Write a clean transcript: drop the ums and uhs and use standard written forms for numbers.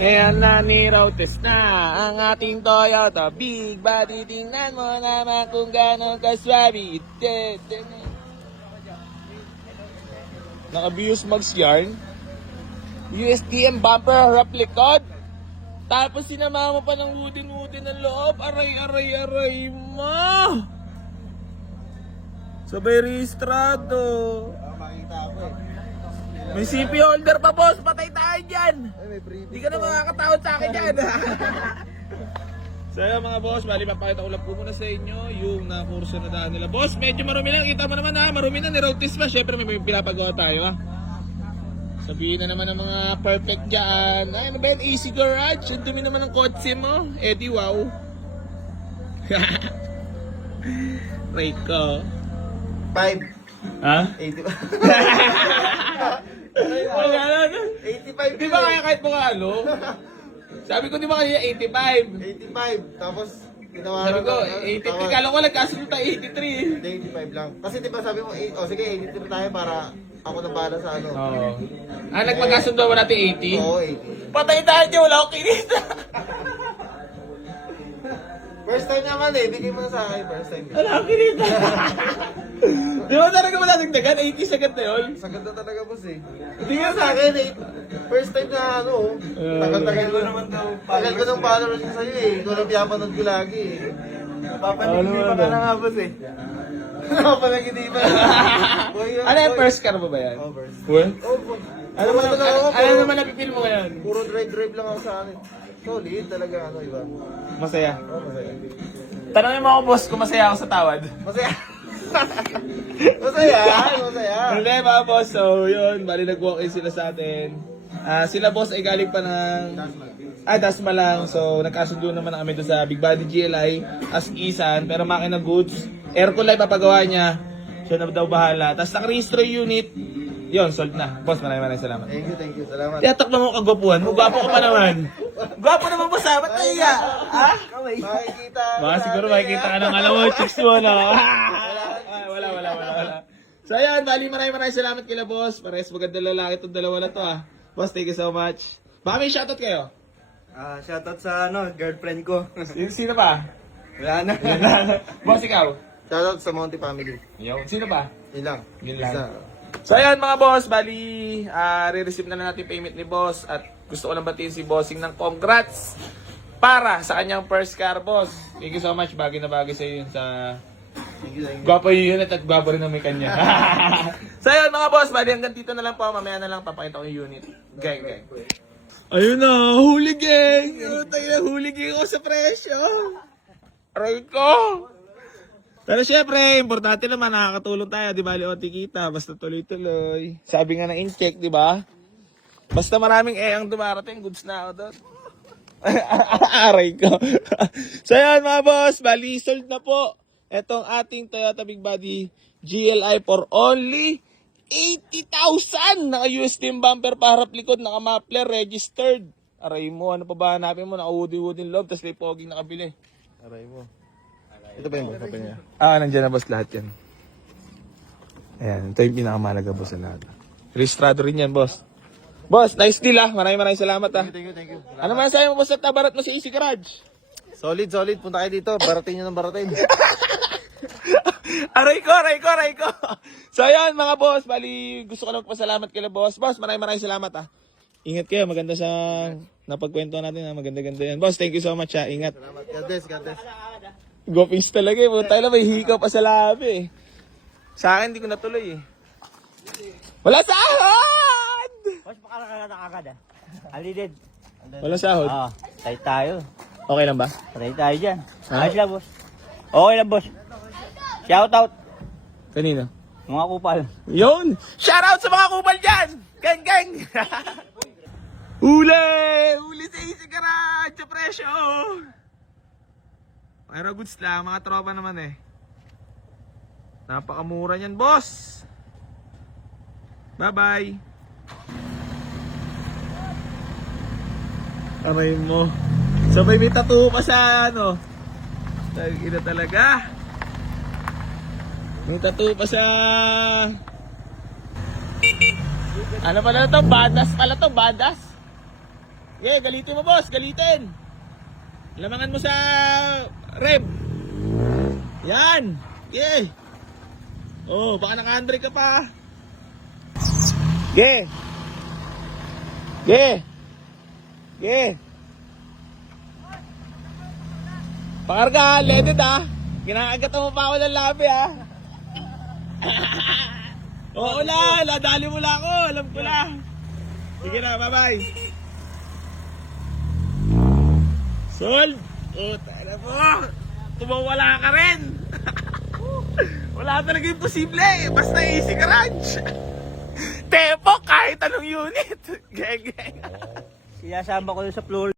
Ayan na, ni-road test na ang ating Toyota Big Body. Tingnan mo naman kung gano'n kaswabi. Naka-Bios Max yarn. USDM bumper harap likod. Tapos sinama mo pa ng wooden ng loob. Aray mo. Sabay rehistrado. Makita ako eh. May CP holder pa, boss. Patay tayo dyan. Ay, may freebie. Hindi ka na makakatawad sa akin dyan. So yun mga boss, bali papakita ko lang po muna sa inyo yung na-kurso na daan nila. Boss, medyo marumi lang. Kita mo naman ha, marumi na, ni-road test pa. Siyempre may pinapagawa tayo ha. Sabihin na naman ng mga perfect dyan. Ay, ano ba yan? Easy Garage. Ang dumi naman ng kotse mo. Eddie, wow. Rate ko. 5. Ha? 85. Wala na. 85. Di ba kaya kahit mga ano? Sabi ko di ba kanina 85? 85. Tapos, ginawa Sabi ko, na- 83. Kala ko nagkasunod tayo 83. 85 lang. Kasi di ba sabi mo, sige, 83 tayo para ako na bahala sa ano. Oo. Ah, nagpagkasundo ba natin 80? Oo, 80. Patay tayo dyan, wala akong kinita. First time naman eh, bigay mo na sa akin, first time. Wala akong kinita. Di ba talaga madadagdagan? 80 sagad na yun? Sagad na talaga boss eh. Hindi nga sa akin eh. First time na ano, tagal-tagal ko naman daw. Tagal ko ng followers ko sa'yo eh. Ikaw na pinapanood ko lagi eh. Papanigidipan ka na nga boss eh. Papanigidipan. Ano yung first car mo ba yan? Oh, first. Well? Oh, boss. Ano naman napipil mo ngayon? Puro drive lang ako sa akin. Solid talaga ano, iba. Masaya. Oh, masaya. Tanongin mo ako boss kung masaya ako sa tawad. Masaya. Masaya, masaya. Hindi mga boss, so yun, bali nag-walk-in sila sa atin. Sila boss ay galing pa ng Dasma lang. So nagkasundo naman kami doon sa Big Body GLI as Isan, pero makina goods. Aircon light papagawa niya. Siya na daw bahala. Tapos nakarehistro unit. Yun, sold na. Boss, maraming salamat. Thank you. Salamat. Tiyatak mo kagwapuhan mo. Gwapo ka pa naman. Gwapo naman boss ha. Ba't kaya? Ha? Makikita. Baka siguro makikita ka ng alam mo, chicks mo na. Wala. So ayan, bali maraming salamat kila boss. Parehas maganda lalaki itong dalawa na to ah. Boss, thank you so much. Baka may shoutout kayo? Shoutout sa girlfriend ko. Sino pa? Wala na. Boss, ikaw? Shoutout sa Monty family. Yun. Sino pa? Yun lang. Yun lang. Isa. So ayan mga boss, bali re-receive na natin payment ni boss at gusto ko lang batiin si bossing ng congrats para sa kanyang first car boss. Thank you so much, bagay na bagay sa iyo yun sa Thank you. gwapo yung unit at gwapo rin ang may kanya. So ayan mga boss, bali hanggang dito na lang po, mamaya na lang papakita ko yung unit. Gang. Ayun na, huli gang! Tayo na, huli gang ako sa presyo. Aray ko! Pero syempre, importante naman, nakakatulong tayo, di ba? Lioti kita, basta tuloy-tuloy. Sabi nga ng in-check, di ba? Basta maraming ang dumarating, goods na ako doon. Aray ko. So yan mga boss, bali, sold na po. Etong ating Toyota Big Body GLI for only 80,000! Naka-USDM bumper, paharap likod, naka-muffler, registered. Aray mo, ano pa ba hanapin mo? Naka-woody loob, tapos may poging nakabili. Aray mo. Ito pa yung papel niya. Nandiyan na boss lahat yan. Ayan, ito yung pinakamalaga boss sa lahat. Registrado rin yan boss. Boss, nice deal ah. Maraming salamat ah. Thank you. Ano man sa'yo mo boss at tabarat mo si Easy Garage? Solid. Punta kayo dito. Barating nyo ng barating. Aray ko. So ayan mga boss, bali gusto ko lang pasalamat kay boss. Boss, maraming salamat ah. Ingat kayo, maganda sa napagkwento natin ah. Maganda yan. Boss, thank you so much ah. Ingat. Salamat. God bless. Gopings talaga eh. Tayo lang may hikaw pa sa labi eh. Sa akin, hindi ko natuloy eh. Wala sahod! Boss, baka nakagad ah. Alidid. Wala sahod? Tayo. Okay lang ba? Patay tayo dyan. Ha? Ayos lang, boss. Okay lang, boss. Shout out. Kanino? Mga kupal. Yun! Shoutout sa mga kupal dyan! Gang! Huli sa Easy Garage sa presyo! Pero goods lang, mga tropa naman eh. Napakamura niyan, boss! Bye-bye! Aray mo. Sabay may tattoo pa sa ano. Ina talaga. May tattoo pa sa... Ano pala to? Badas pala to, badas. Okay, galitin mo boss, galitin. Lamangan mo sa rev. Yan. Okay. Oh, baka naka-handbrake ka pa. Okay. Okay. Okay. Pakarga, leaded ah. Ginagatan mo pa ako ng labi ah. Oo na, ladali mo lang ako, alam ko na. Sige na, bye-bye. Sol! Oh, tayo mo! Tumawala ka rin! Wala talaga imposible eh, basta easy garage. Tepo kahit anong unit. Geng, geng. Sinasama ko dun sa floor.